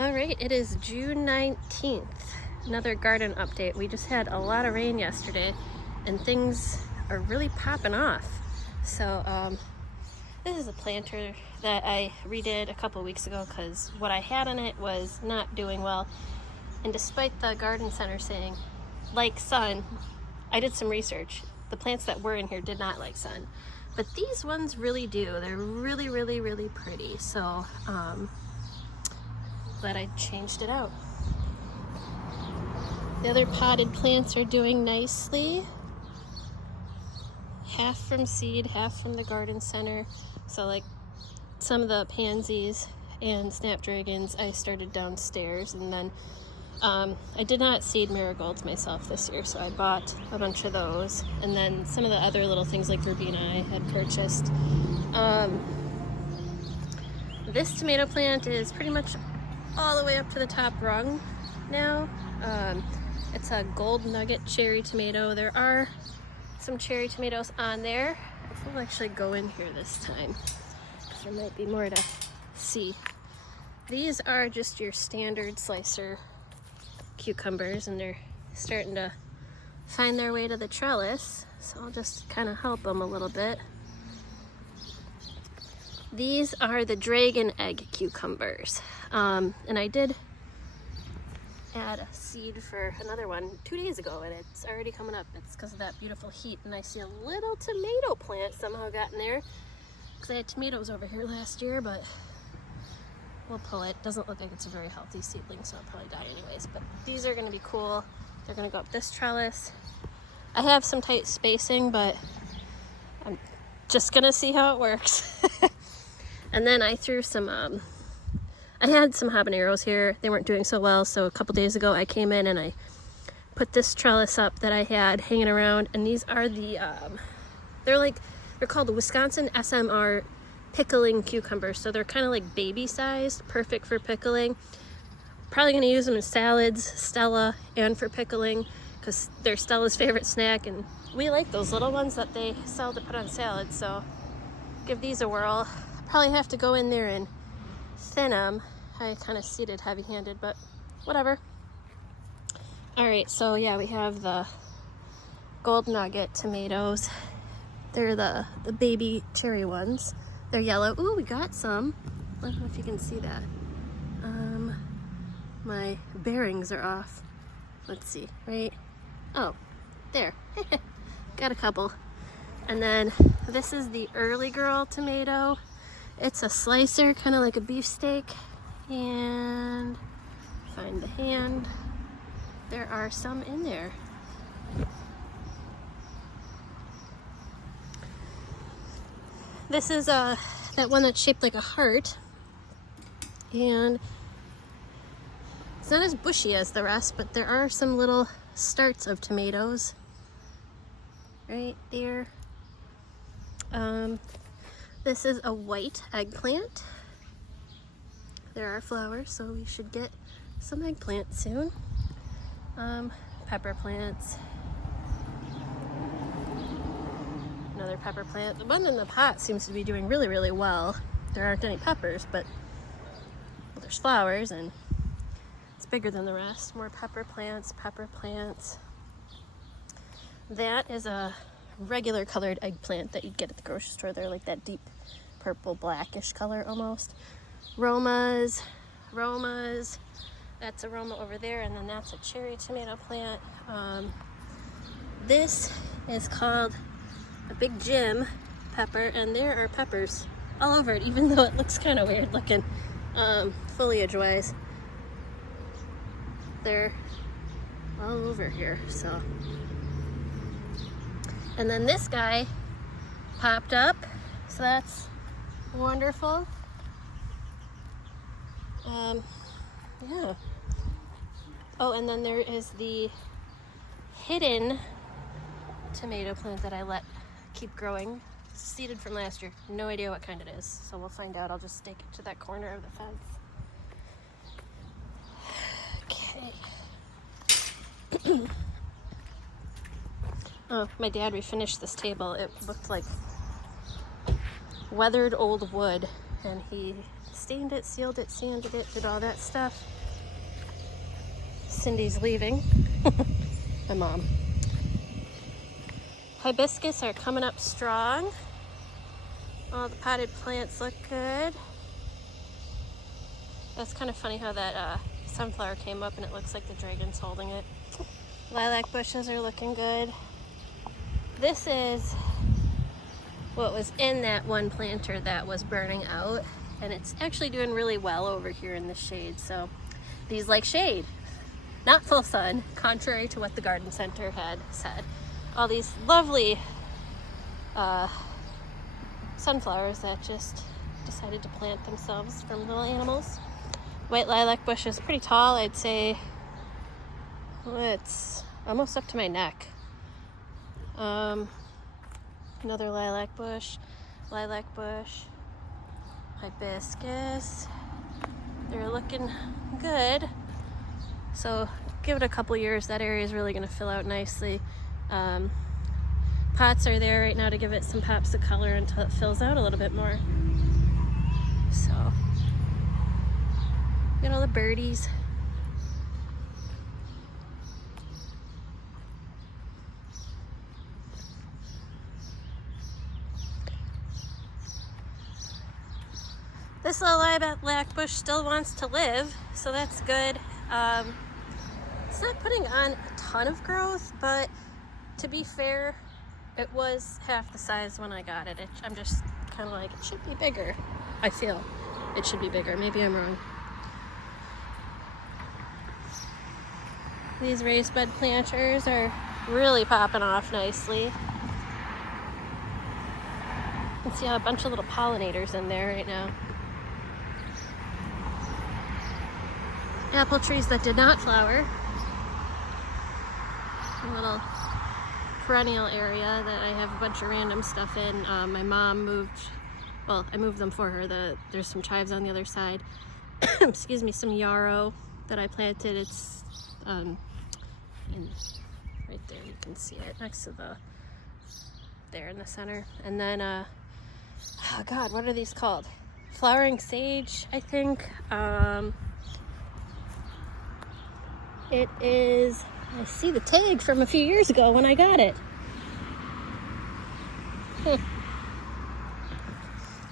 All right, it is June 19th. Another garden update. We just had a lot of rain yesterday and things are really popping off. So this is a planter that I redid a couple weeks ago because what I had on it was not doing well. And despite the garden center saying, like sun, I did some research. The plants that were in here did not like sun. But these ones really do. They're really, really, really pretty. So glad I changed it out. The other potted plants are doing nicely. Half from seed, half from the garden center. So like some of the pansies and snapdragons I started downstairs, and then I did not seed marigolds myself this year, so I bought a bunch of those. And then some of the other little things like verbena I had purchased. This tomato plant is pretty much all the way up to the top rung now. It's a gold nugget cherry tomato. There are some cherry tomatoes on there. We'll actually go in here this time because there might be more to see. These are just your standard slicer cucumbers, and they're starting to find their way to the trellis, so I'll just kind of help them a little bit. These are the dragon egg cucumbers, and I did add a seed for another one 2 days ago, and it's already coming up. It's because of that beautiful heat, and I see a little tomato plant somehow got in there because I had tomatoes over here last year, but we'll pull it. Doesn't look like it's a very healthy seedling, so it'll probably die anyways. But these are going to be cool. They're going to go up this trellis. I have some tight spacing, but I'm just going to see how it works. And then I threw some, I had some habaneros here. They weren't doing so well, so a couple days ago I came in and I put this trellis up that I had hanging around, and these are the, they're called the Wisconsin SMR pickling cucumbers. So they're kind of like baby sized, perfect for pickling. Probably going to use them in salads, Stella, and for pickling because they're Stella's favorite snack, and we like those little ones that they sell to put on salads, so give these a whirl. Probably have to go in there and thin them. I kind of seeded heavy-handed, but whatever. Alright, so yeah, we have the gold nugget tomatoes. They're the baby cherry ones. They're yellow. Ooh, we got some. I don't know if you can see that. My bearings are off. Let's see, right? Oh, there. Got a couple. And then this is the early girl tomato. It's a slicer, kind of like a beefsteak. And find the hand. There are some in there. This is that one that's shaped like a heart, and it's not as bushy as the rest, but there are some little starts of tomatoes right there. This is a white eggplant. There are flowers, so we should get some eggplant soon. Pepper plants. Another pepper plant. The one in the pot seems to be doing really, really well. There aren't any peppers, but well, there's flowers and it's bigger than the rest. More pepper plants, pepper plants. That is a regular colored eggplant that you'd get at the grocery store. They're like that deep purple blackish color almost. Romas. That's a Roma over there, and then that's a cherry tomato plant. This is called a Big Jim pepper, and there are peppers all over it, even though it looks kind of weird looking foliage wise. They're all over here. So, and then this guy popped up, so that's wonderful. Yeah. Oh, and then there is the hidden tomato plant that I let keep growing, seeded from last year. No idea what kind it is, so we'll find out. I'll just stake it to that corner of the fence. Okay. Oh, my dad refinished this table. It looked like weathered old wood, and he stained it, sealed it, sanded it, did all that stuff. Cindy's leaving. My mom. Hibiscus are coming up strong. All the potted plants look good. That's kind of funny how that sunflower came up and it looks like the dragon's holding it. Lilac bushes are looking good. This is what was in that one planter that was burning out, and it's actually doing really well over here in the shade. So these like shade, not full sun, contrary to what the garden center had said. All these lovely sunflowers that just decided to plant themselves from little animals. White lilac bush is pretty tall. I'd say it's almost up to my neck. Another lilac bush, hibiscus. They're looking good. So give it a couple years, that area is really going to fill out nicely. Pots are there right now to give it some pops of color until it fills out a little bit more. So, get all the birdies. This little lilac bush still wants to live, so that's good. It's not putting on a ton of growth, but to be fair, it was half the size when I got it. I'm just kind of like, it should be bigger. I feel it should be bigger. Maybe I'm wrong. These raised bed planters are really popping off nicely. You can see a bunch of little pollinators in there right now. Apple trees that did not flower. A little perennial area that I have a bunch of random stuff in. My mom moved, well, I moved them for her. There's some chives on the other side. Excuse me, some yarrow that I planted. It's right there, you can see it next to there in the center. And then, oh God, what are these called? Flowering sage, I think. It is, I see the tag from a few years ago when I got it.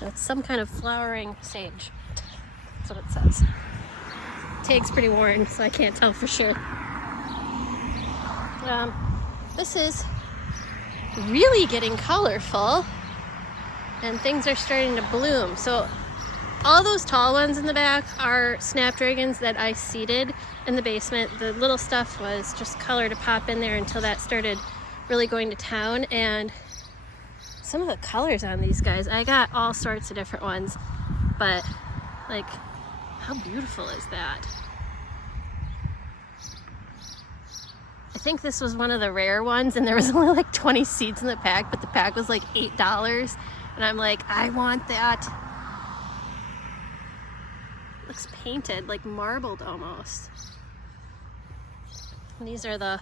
That's some kind of flowering sage. That's what it says. Tag's pretty worn, so I can't tell for sure. This is really getting colorful, and things are starting to bloom. So all those tall ones in the back are snapdragons that I seeded in the basement. The little stuff was just color to pop in there until that started really going to town. And some of the colors on these guys, I got all sorts of different ones, but like, how beautiful is that? I think this was one of the rare ones, and there was only like 20 seeds in the pack, but the pack was like $8. And I'm like, I want that. Looks painted, like marbled almost. And these are they're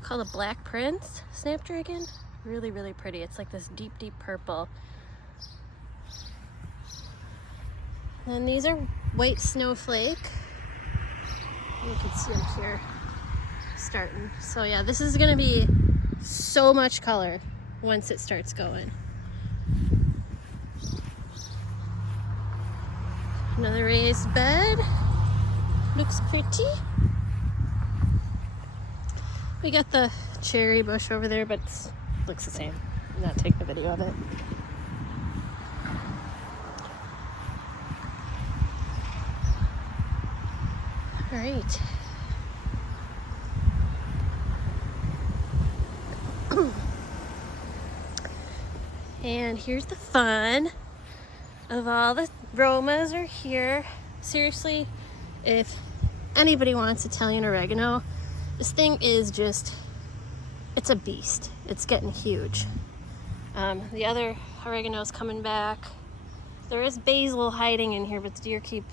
called a Black Prince snapdragon. Really, really pretty. It's like this deep, deep purple. And these are white snowflake. You can see them here starting. So yeah, this is gonna be so much color once it starts going. Another raised bed. Looks pretty. We got the cherry bush over there, but it looks the same. I'm not taking a video of it. All right. And here's the fun of all the Romas are here. Seriously, if anybody wants Italian oregano, this thing is just, it's a beast. It's getting huge. The other oregano is coming back. There is basil hiding in here, but the deer keep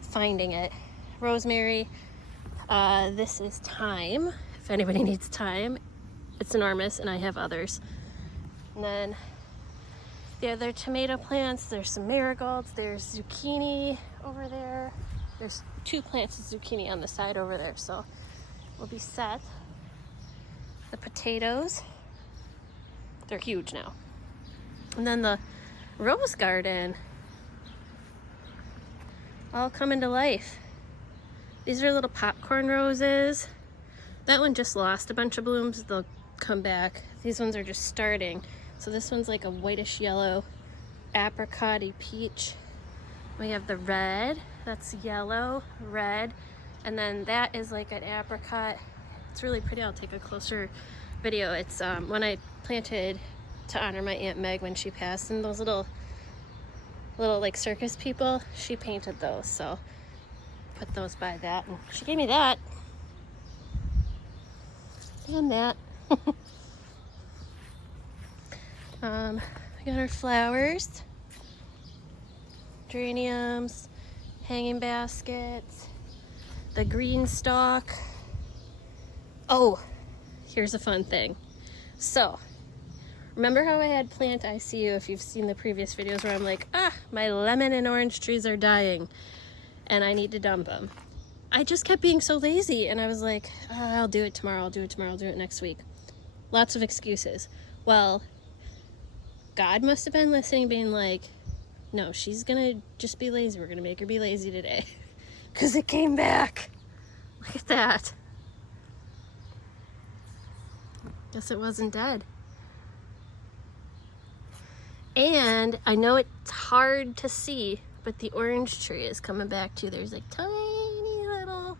finding it. Rosemary, this is thyme, if anybody needs thyme. It's enormous, and I have others. And then the other tomato plants. There's some marigolds. There's zucchini over there. There's 2 plants of zucchini on the side over there, so we'll be set. The potatoes, they're huge now. And then the rose garden, all coming to life. These are little popcorn roses. That one just lost a bunch of blooms. They'll come back. These ones are just starting. So this one's like a whitish yellow apricot-y peach. We have the red, that's yellow, red, and then that is like an apricot. It's really pretty. I'll take a closer video. It's when I planted to honor my Aunt Meg when she passed, and those little like circus people, she painted those, so put those by that, and she gave me that and that. We got our flowers, geraniums, hanging baskets, the green stalk. Oh, here's a fun thing. So, remember how I had plant ICU, if you've seen the previous videos, where I'm like, my lemon and orange trees are dying and I need to dump them. I just kept being so lazy, and I was like, I'll do it tomorrow, I'll do it tomorrow, I'll do it next week. Lots of excuses. Well, God must have been listening, being like, no, she's gonna just be lazy. We're gonna make her be lazy today. Because it came back. Look at that. Guess it wasn't dead. And I know it's hard to see, but the orange tree is coming back too. There's like tiny little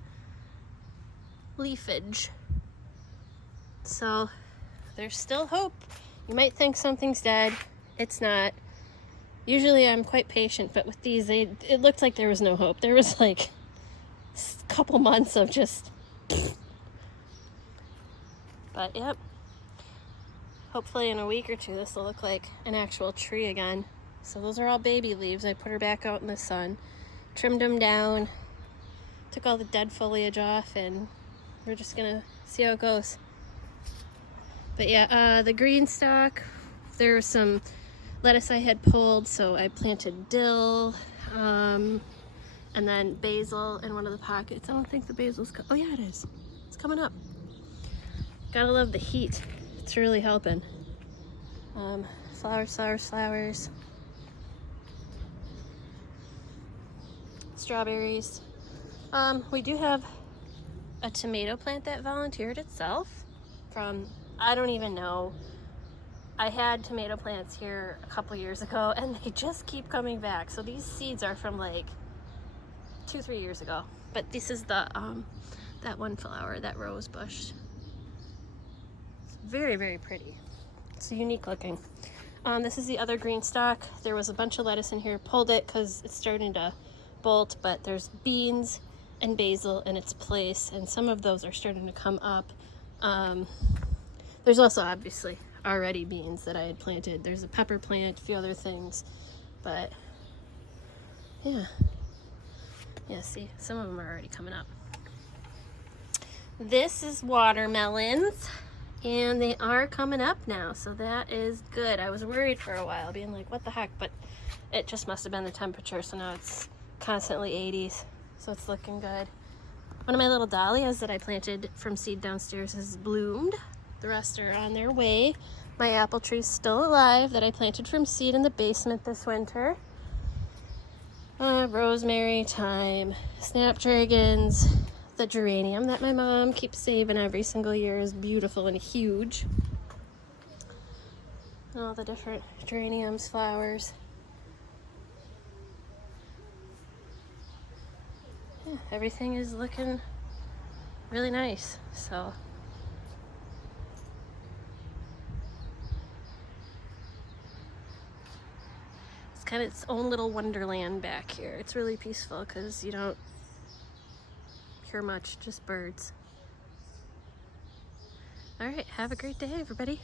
leafage. So there's still hope. You might think something's dead. It's not. Usually I'm quite patient, but with these, it looked like there was no hope. There was like a couple months of just... But yep. Hopefully in a week or two this will look like an actual tree again. So those are all baby leaves. I put her back out in the sun, trimmed them down, took all the dead foliage off, and we're just gonna see how it goes. But yeah, the green stalk, there was some lettuce I had pulled, so I planted dill, and then basil in one of the pockets. I don't think the basil's, oh yeah, it is. It's coming up. Gotta love the heat. It's really helping. Flowers, flowers, flowers. Strawberries. We do have a tomato plant that volunteered itself from, I don't even know. I had tomato plants here a couple years ago, and they just keep coming back. So these seeds are from like 2-3 years ago. But this is the that one flower, that rose bush. It's very, very pretty. It's unique looking. This is the other green stalk. There was a bunch of lettuce in here. Pulled it because it's starting to bolt, but there's beans and basil in its place, and some of those are starting to come up. There's also obviously already beans that I had planted. There's a pepper plant, a few other things, but yeah, see, some of them are already coming up. This is watermelons, and they are coming up now, so that is good. I was worried for a while, being like, what the heck, but it just must have been the temperature, so now it's constantly 80s, so it's looking good. One of my little dahlias that I planted from seed downstairs has bloomed. The rest are on their way. My apple tree's still alive that I planted from seed in the basement this winter. Rosemary, thyme, snapdragons, the geranium that my mom keeps saving every single year is beautiful and huge. All the different geraniums, flowers. Yeah, everything is looking really nice, so. It's kind of its own little wonderland back here. It's really peaceful because you don't hear much, just birds. All right, have a great day, everybody.